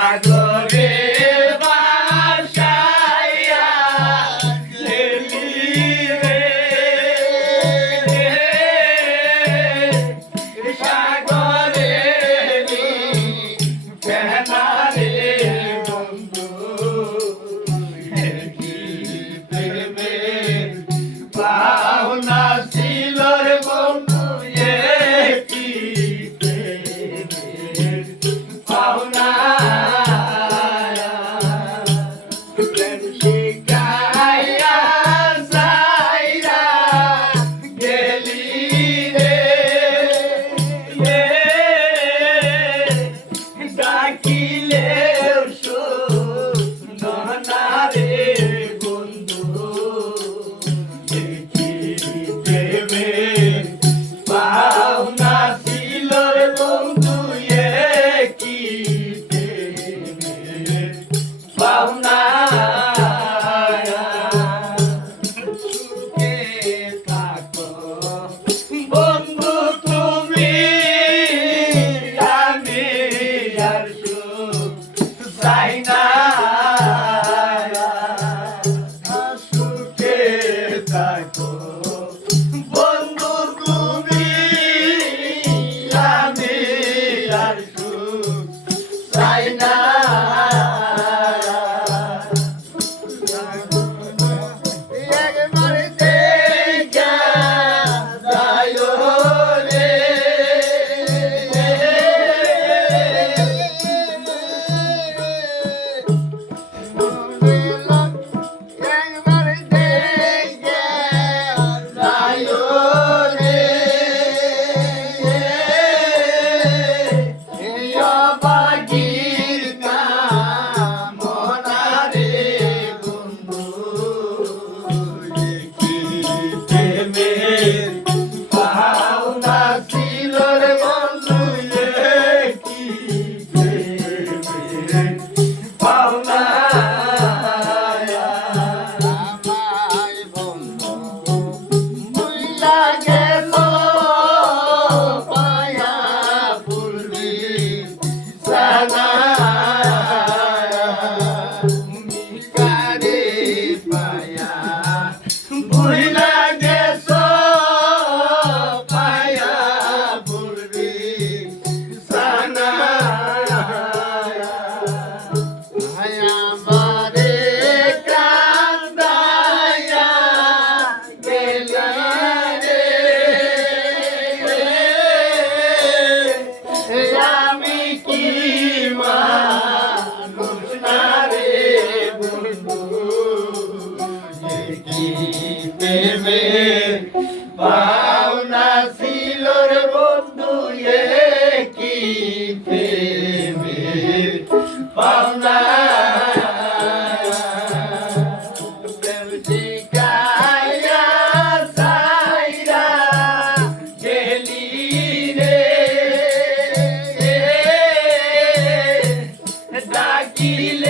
সাগরে ভাসাইয়া গেলি রে, সাগরে ফেনা রে বন্ধু, কি প্রেমের পাওনা ছিল রে বন্ধু, কি প্রেমের পাওনা। প্রেম শিখাইয়া যাইরা গেলি রে, ডাকিলেও শোনো না রে বন্ধু, কি প্রেমের পাওনা ছিল রে বন্ধু, কি প্রেমের পাওনা। সুখে থাকো বন্ধু তুমি, আমি আর সুখ চাই না। সুখে থাকো বন্ধু তুমি, আমি আর সুখ চাই না। একবার দেখা যাইও রে, একবার দেখা যাইও রে, অবাগির কামনা রে বন্ধু, কি প্রেমের পাওনা ছিল রে বন্ধু, কি প্রেমের পাওনা। আমার বন্ধু ভুইলা গেছো পায়া ভুলবি জানা, মিকারে পায়া ভুইলা গেছো পায়া ভুলবি জানা। আমারে কান্দাইয়া গেলা রে, আমি কি মানুষ না রে বন্ধু, কি প্রেমের পাওনা ছিল রে বন্ধু, কি প্রেমের পাওনা। প্রেম শিখাইয়া যাইরা গেলি রে, ডাকিলে